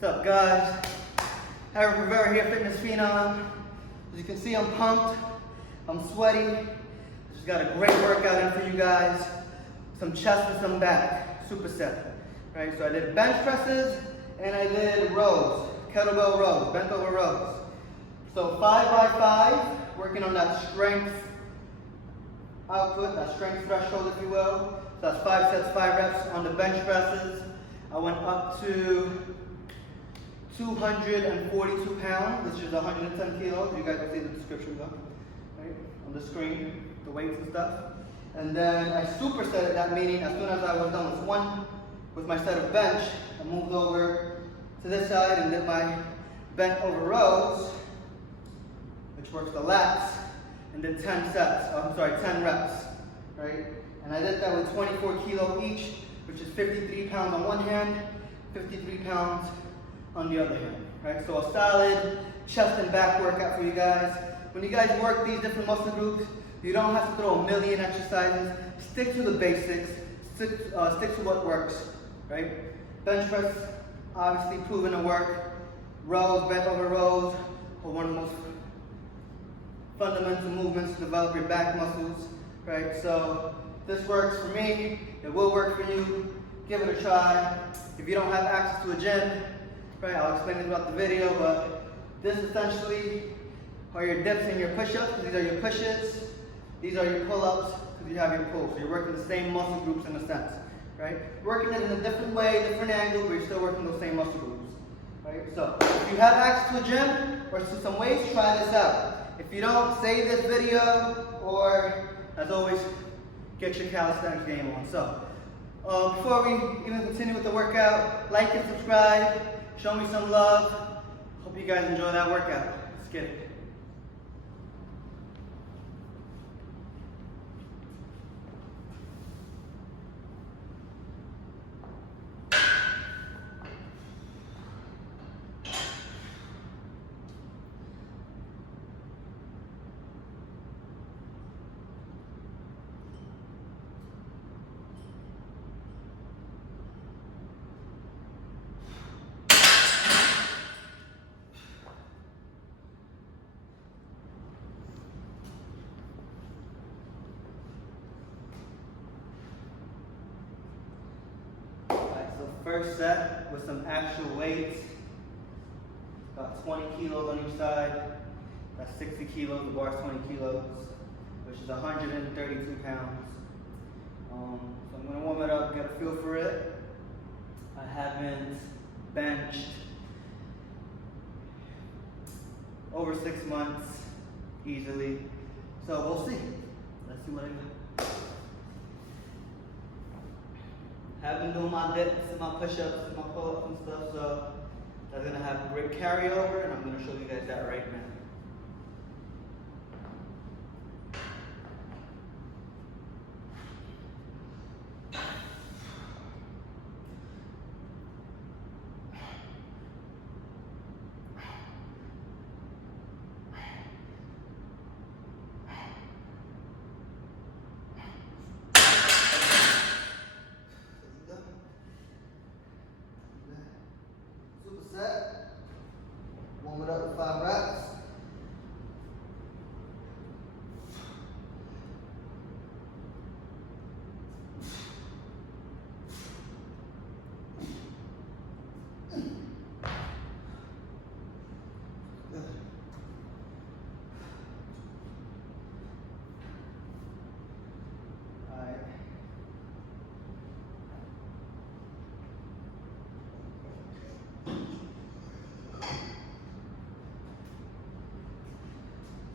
What's up, guys? Rivera here, fitness phenom. As you can see, I'm pumped. I'm sweaty. Just got a great workout in for you guys. Some chest and some back, superset. Right? So I did bench presses and I did rows, kettlebell rows, bent over rows. So 5 by 5, working on that strength output, that strength threshold, if you will. So that's 5 sets, 5 reps on the bench presses. I went up to 242 pounds, which is 110 kilos. You guys will see the description though, right? On the screen, the weights and stuff. And then I superset that, meaning as soon as I was done with my set of bench, I moved over to this side and did my bent over rows, which works the lats, and did 10 reps, right? And I did that with 24 kilo each, which is 53 pounds on one hand, 53 pounds on the other hand, right? So a solid chest and back workout for you guys. When you guys work these different muscle groups, you don't have to throw a million exercises. Stick to the basics, stick to what works, right? Bench press, obviously proven to work. Rows, bent over rows, are one of the most fundamental movements to develop your back muscles, right? So this works for me, it will work for you. Give it a try. If you don't have access to a gym, right, I'll explain it throughout the video, but this essentially are your dips and your push-ups. These are your pushes. These are your pull-ups because you have your pulls. So you're working the same muscle groups in a sense, right? Working it in a different way, different angle, but you're still working those same muscle groups, right? So if you have access to a gym or to some weights, try this out. If you don't, save this video, or as always, get your calisthenics game on. So before we even continue with the workout, like and subscribe. Show me some love. Hope you guys enjoy that workout. Let's get it. First set with some actual weights, about 20 kilos on each side. That's 60 kilos, the bar's 20 kilos, which is 132 pounds. So I'm gonna warm it up, get a feel for it. I haven't benched over 6 months easily, so we'll see. Let's see what I got. Have been doing my dips and my push-ups and my pull-ups and stuff, so that's gonna have a great carryover, and I'm gonna show you guys that right now. Superset. Warm it up with 5 reps.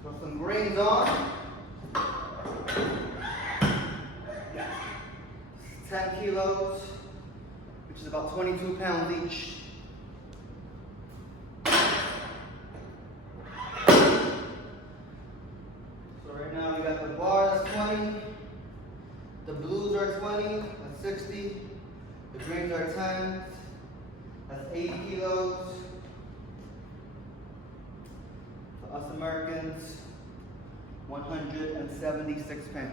Throw some greens on. 10 kilos, which is about 22 pounds each. So right now we got the bar that's 20, the blues are 20, that's 60, the greens are 10, that's 80 kilos. For us Americans, 176 pounds.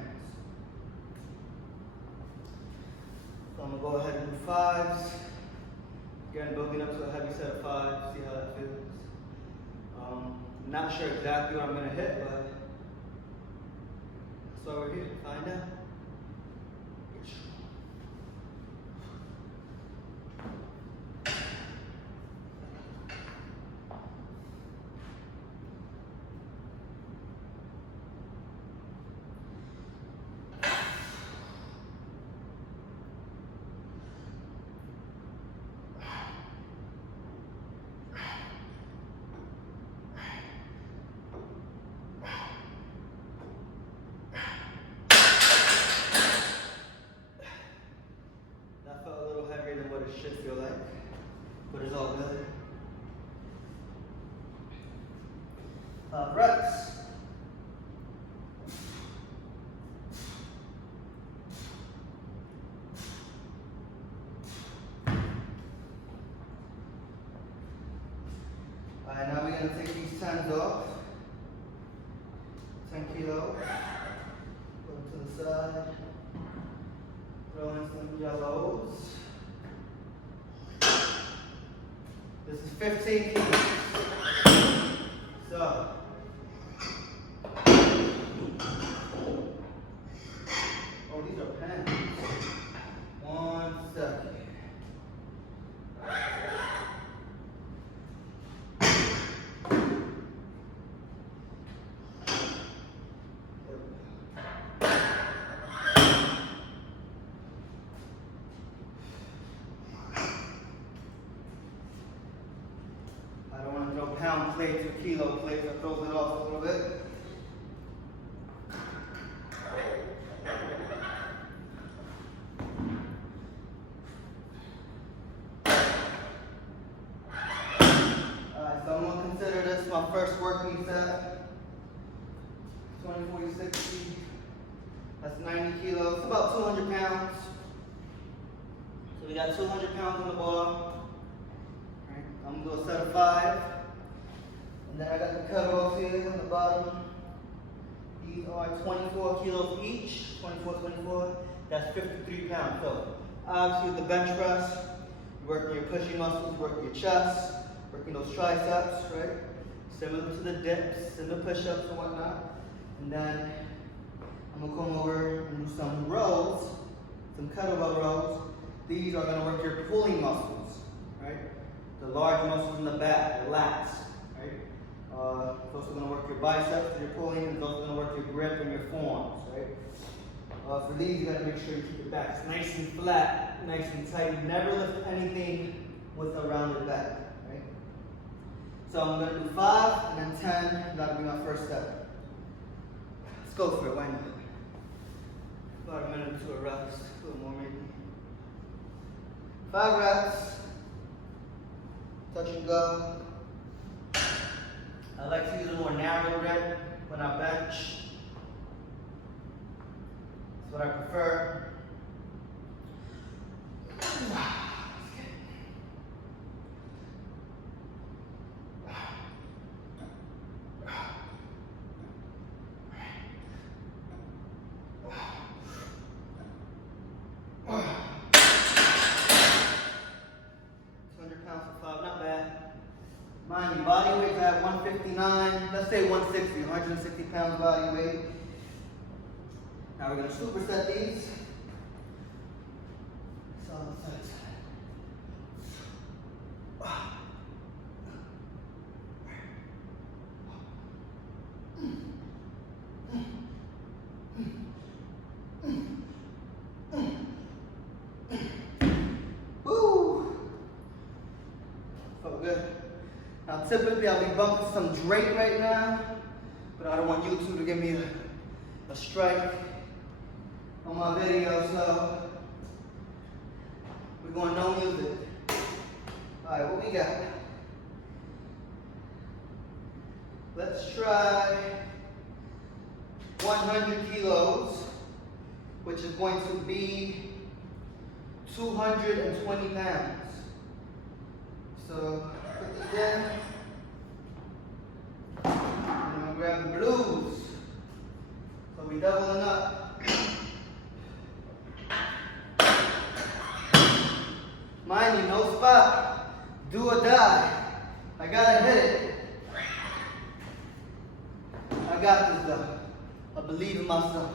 So I'm gonna go ahead and do 5s. Again, building up to a heavy set of 5, see how that feels. Not sure exactly what I'm going to hit, but that's why we're here to find out. That felt a little heavier than what it should feel like, but it's all good. 5 reps. Alright, now we're going to take these 10s off. 10 kilos. Put them to the side. Throw in some yellows. This is 15 kilos. So, oh, these are pens. 1 second. Pound plates or kilo plates, that throws it off a little bit. Alright, so I'm going to consider this my first working set. 20, 40, 60. That's 90 kilos. It's about 200 pounds. So we got 200 pounds on the bar. Right, I'm going to do a set of 5. And then I got the cutoffs here on the bottom. These are 24 kilos each. 24. That's 53 pounds. So obviously with the bench press, you're working your pushing muscles, working your chest, working those triceps, right? Similar to the dips and the push-ups and whatnot. And then I'm gonna come over and do some rows, some kettlebell rows. These are gonna work your pulling muscles, right? The large muscles in the back, the lats, right? It's also going to work your biceps, your pulling, and it's also going to work your grip and your forearms, right? For these, you got to make sure you keep your back nice and flat, nice and tight. You never lift anything with a rounded back, right? So I'm going to do 5 and then 10. That'll be my first set. Let's go for it. Why not? About a minute or 2 of reps, a little more maybe. 5 reps. Touch and go. I like to use a more narrow grip when I bench. That's what I prefer. Mind you, body weight's at 159, let's say 160, 160 pounds body weight. Now we're going to superset these. So woo! Felt good. Now typically I'll be bumping some Drake right now, but I don't want YouTube to give me a strike on my video, so we're going no music. Alright, what we got? Let's try 100 kilos, which is going to be 220 pounds. So put this in. And I'm gonna grab the blues. So we doubling up. Mind you, no spot. I gotta hit it. I got this though. I believe in myself.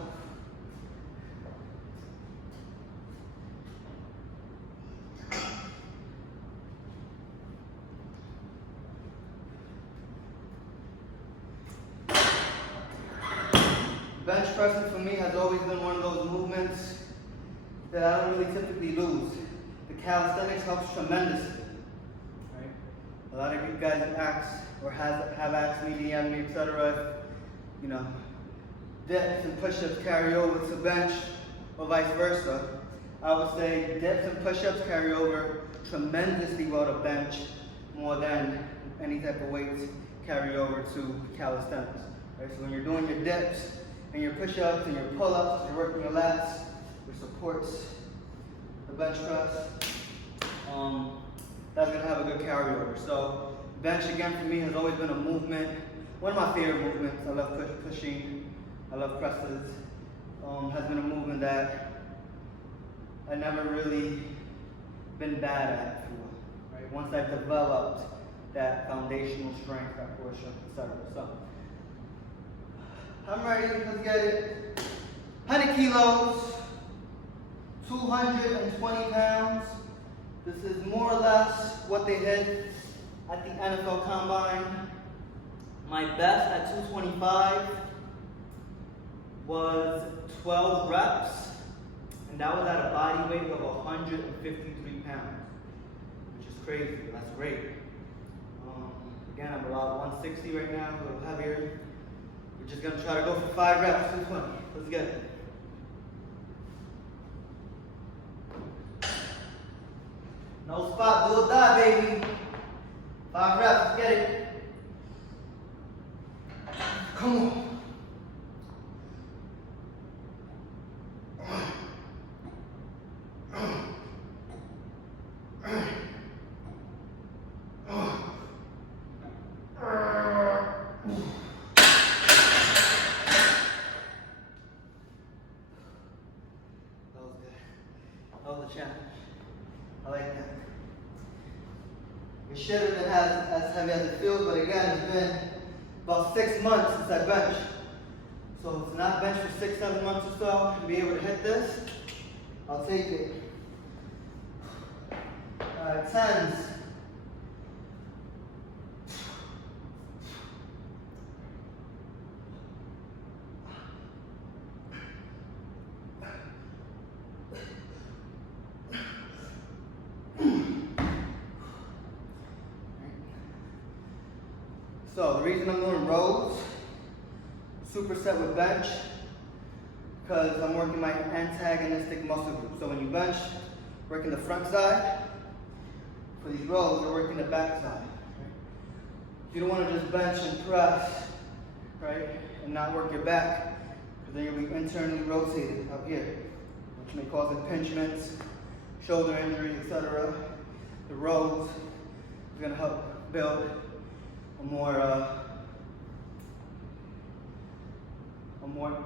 Bench pressing for me has always been one of those movements that I don't really typically lose. The calisthenics helps tremendously. Right? A lot of you guys ask or have asked me, DM me, etc. You know, dips and push-ups carry over to bench or vice versa. I would say dips and push-ups carry over tremendously well to bench more than any type of weights carry over to calisthenics. Right? So when you're doing your dips and your push-ups and your pull-ups, you're working your lats, your supports, the bench press, that's going to have a good carryover. So bench again for me has always been a movement, one of my favorite movements. I love pushing, I love presses. Has been a movement that I never really been bad at, if you will. Right? Once I've developed that foundational strength, that portion, etc. So I'm ready, let's get it. 100 kilos, 220 pounds. This is more or less what they hit at the NFL Combine. My best at 225 was 12 reps, and that was at a body weight of 153 pounds, which is crazy, that's great. Again, I'm about 160 right now, a little heavier. We're just gonna try to go for 5 reps, 220. Let's get it. No spot, do or die, baby. 5 reps, let's get it. Come on. Challenge. I like that. It should have been as heavy as it feels, but again, it's been about 6 months since I benched. So to not bench for 6-7 months or so, and be able to hit this, I'll take it. Alright, 10s. So the reason I'm doing rows, superset with bench, because I'm working my antagonistic muscle group. So when you bench, working the front side. For these rows, you're working the back side. Right? You don't want to just bench and press, right, and not work your back, because then you'll be internally rotated up here, which may cause impingements, shoulder injuries, etc. The rows is going to help build a more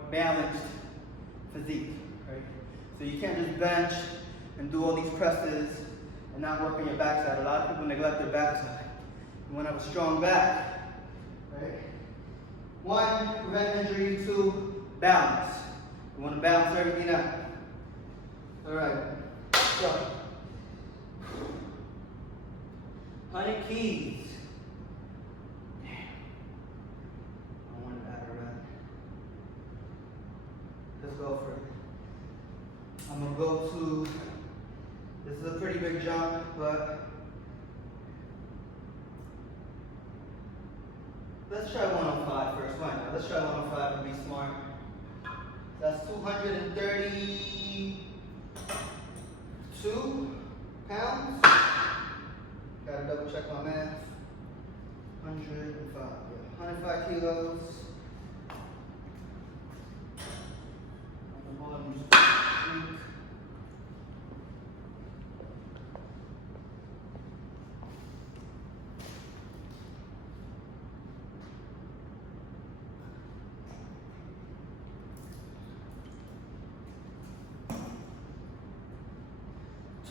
balanced physique, right? So you can't just bench and do all these presses and not work on your backside. A lot of people neglect their backside. You want to have a strong back, right? 1, prevent injury. 2, balance. You want to balance everything out. All right, so 100 keys. Let's go for it. I'm going to go to, this is a pretty big jump, but let's try 105 first. Why not? Let's try 105 and be smart. That's 232 pounds. Gotta double check my math. 105, yeah. 105 kilos.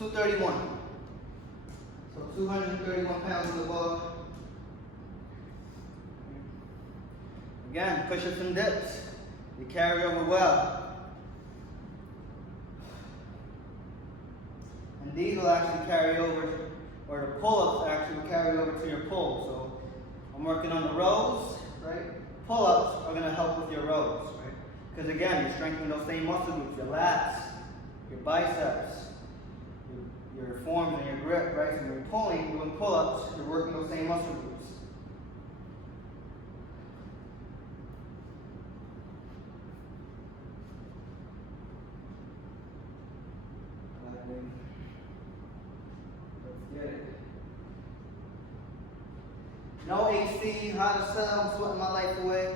231. So 231 pounds on the bar. Again, push-ups and dips. They carry over well. And these will actually carry over, or the pull-ups actually will carry over to your pull. So I'm working on the rows, right? Pull-ups are going to help with your rows, right? Because again, you're strengthening those same muscle groups, your lats, your biceps, your forms and your grip, right? So when you're pulling, doing pull-ups, you're working those same muscle groups. Let's get it. No AC, hot as hell, I'm sweating my life away.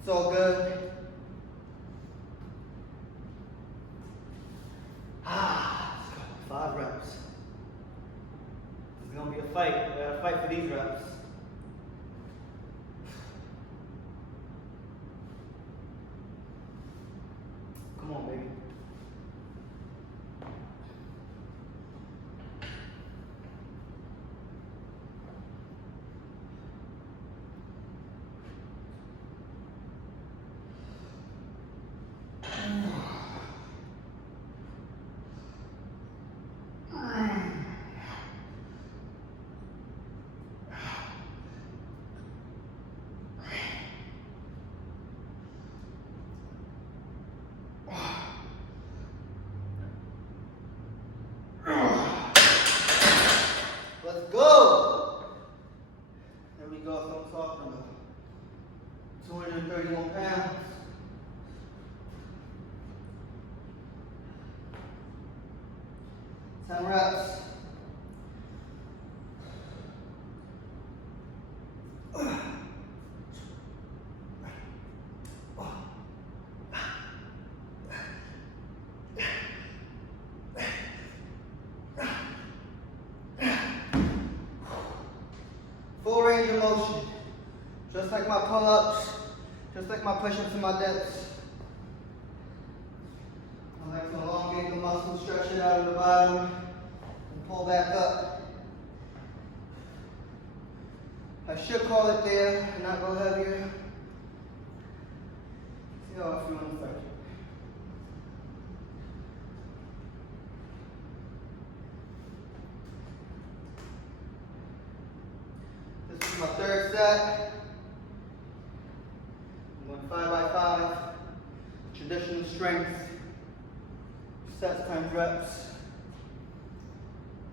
It's all good. Let's go. 5 reps. This is gonna be a fight. We gotta fight for these reps. Come on, baby. Let's go. There we go. That's what I'm talking about. 231 pounds. Ten reps. Full range of motion. Just like my pull-ups, just like my push-ups and my dips. I like to elongate the muscle, stretch it out of the bottom, and pull back up. I should call it there and not go heavier. See how I feel in a second. This is my third set. I'm going 5 by 5. Traditional strength. Sets times reps.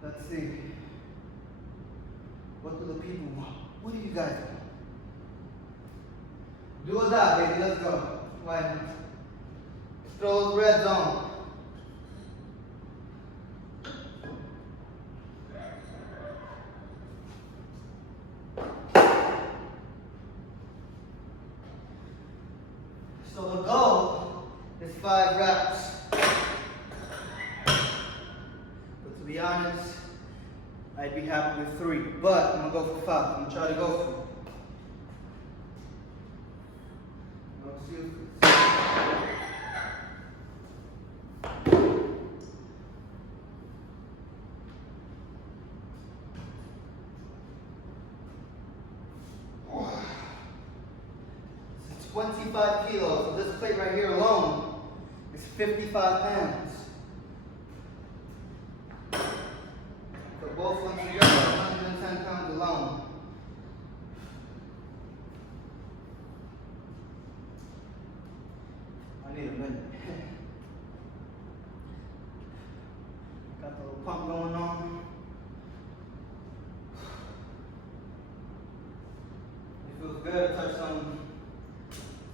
Let's see. What do the people want? What do you guys want? Do or die, baby. Let's go. Why not? Let's throw those reds on. So the goal is 5 reps. But to be honest, I'd be happy with 3. But I'm gonna go for 5. I'm gonna try to go for it. Let's see if it's... It's 25 kilos. So this plate right here alone is 55 pounds. So both of them together, 110 pounds alone. I need a minute. Got the little pump going on. It feels good to touch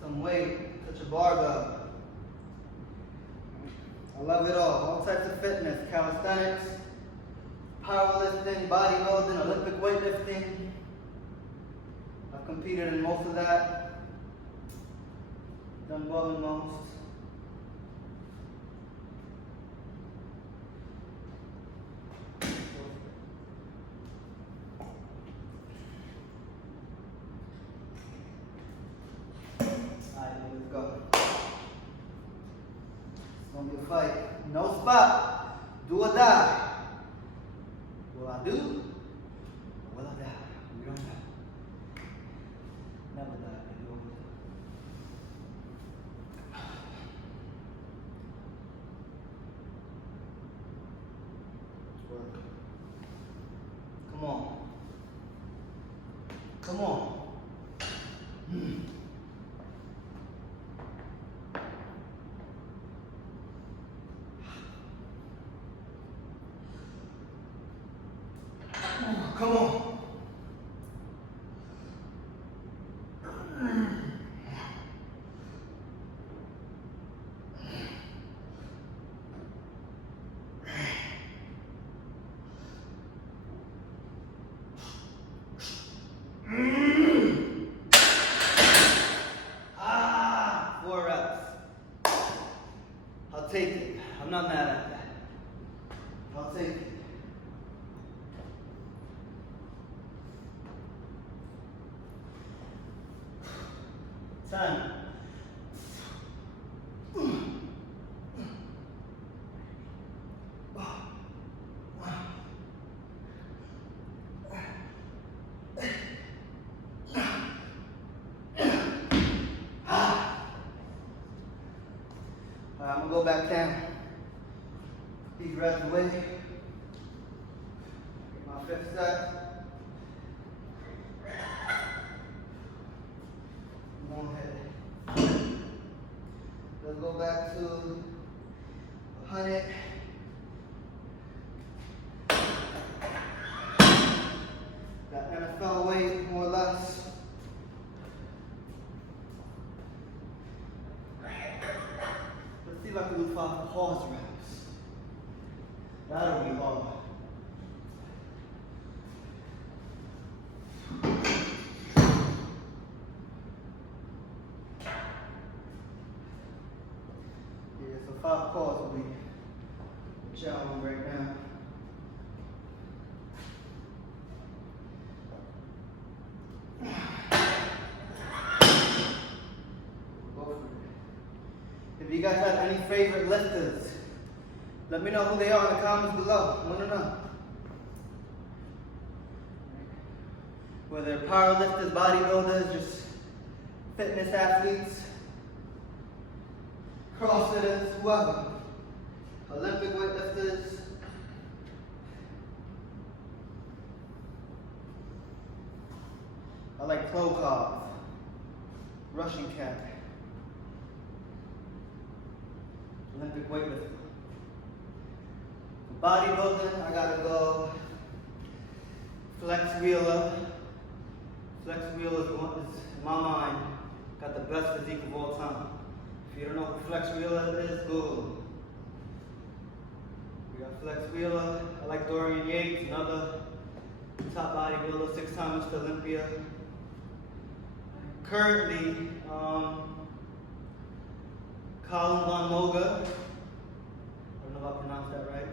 some weight, touch a barbell. I love it all types of fitness, calisthenics, powerlifting, bodybuilding, Olympic weightlifting. I've competed in most of that. Done well in most. Alright, let's go. It's gonna be a fight. No spot. Do or die. Will I do? Or will I die? We don't know. Never die, baby. Come on. Come on. Ah, 4 reps. I'll take it. I'm not mad at that. I'll take it. Time. I'm gonna go back down. These reps away. Get my 5th set. Come on, head. Let's go back to 100. That NFL weight, more or less. Let's see if I can do 5 pause reps. That'll be hard. Yeah, so 5 pause will be a challenge right now. Go for it. If you guys have any favorite lifters, let me know who they are in the comments below. I want to know. Whether they're powerlifters, bodybuilders, just fitness athletes, CrossFitters, whoever. Olympic weightlifters. I like Klokov, Russian cat, Olympic weightlifter. For bodybuilding, I gotta go Flex Wheeler. Flex Wheeler is, in my mind, got the best physique of all time. If you don't know who Flex Wheeler is, Google. We got Flex Wheeler. I like Dorian Yates, another top bodybuilder, 6-time Mr. Olympia. Currently, Colin Von Moga. I don't know if I pronounced that right.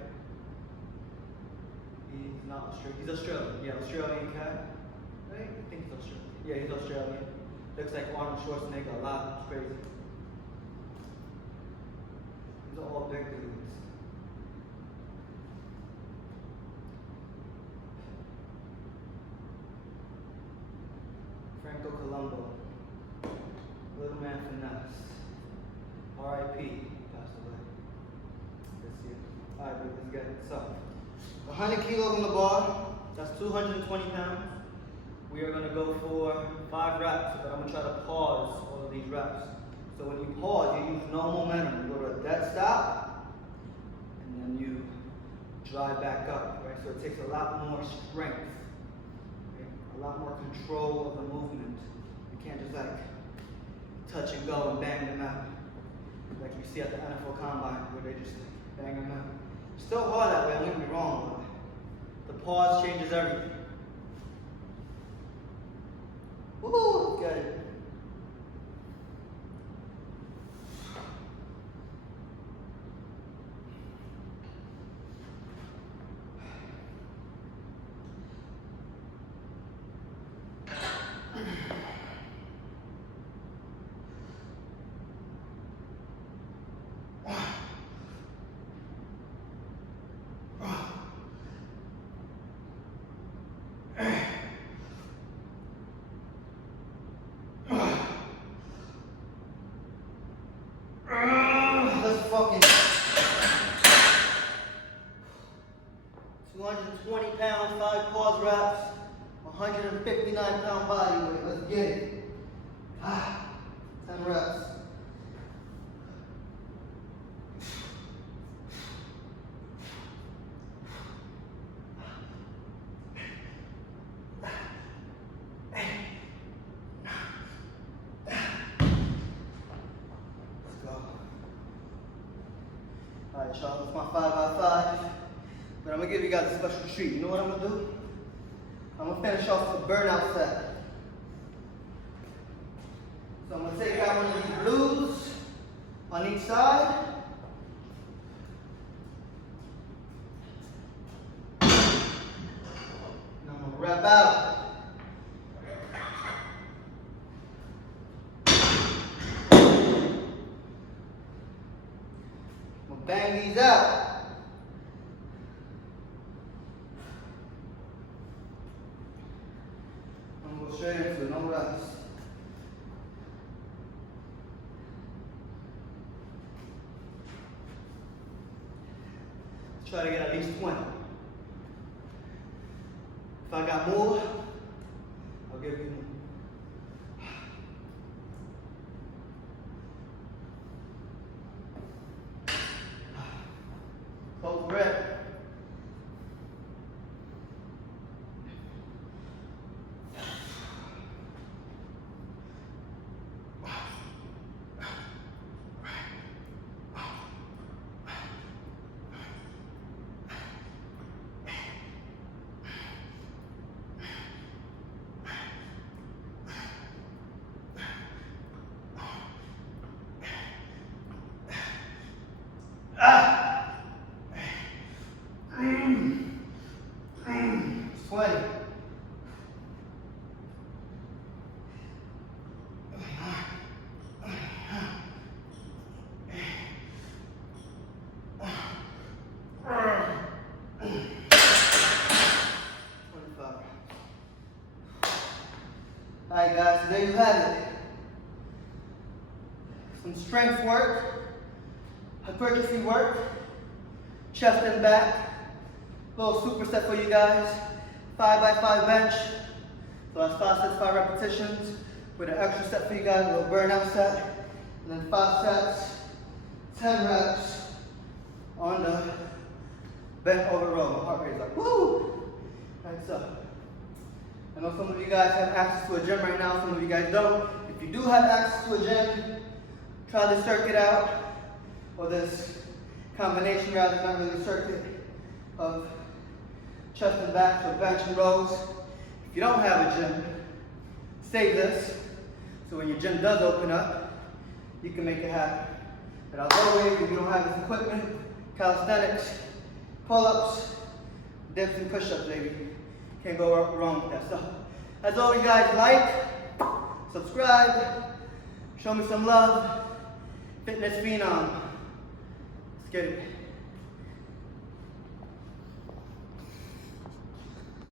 He's not Australian. He's Australian. Yeah, Australian cat. Right? I think he's Australian. Yeah, he's Australian. Looks like Arnold Schwarzenegger a lot. It's crazy. These are all big dudes. Franco Colombo. Little man finesse. R.I.P. Passed away. This year. Alright, let's get it. So, 100 kilos on the bar. That's 220 pounds. We are going to go for 5 reps, but I'm going to try to pause all of these reps. So when you pause, you use no momentum. You go to a dead stop, and then you drive back up, right? So it takes a lot more strength, right? A lot more control of the movement. You can't just like touch and go and bang them out, like you see at the NFL Combine, where they just bang them out. Still hard that way, don't get me wrong, but the pause changes everything. Woo, got it. my body weight. Let's get it. 10 reps. Alright, y'all, that's my 5x5. But I'm gonna give you guys a special treat. You know what I'm gonna do? I'm gonna finish off with a burnout set. So I'm gonna take out one of these blues on each side. And I'm gonna rep out. Bang these out. I'm going to go straight into it, no reps. Try to get at least 20. If I got more, I'll give you more. Close rep. Sweaty. Alright guys, so there you have it. Some strength work, hypertrophy work, chest and back, little superset for you guys, 5x5 bench, so that's 5 sets, 5 repetitions, with an extra set for you guys, a little burnout set, and then 5 sets, 10 reps on the bent over row. My heart rate's like, woo! That's up. I know some of you guys have access to a gym right now, some of you guys don't. If you do have access to a gym, try this circuit out, or this combination rather, not really a circuit, of chest and back, so bench and rows. If you don't have a gym, save this, so when your gym does open up, you can make it happen. But as always, if you don't have this equipment, calisthenics, pull-ups, dips and push-ups, baby. Can't go wrong with that. So, as always, guys, like, subscribe, show me some love. Fitness Phenom. Let's get it.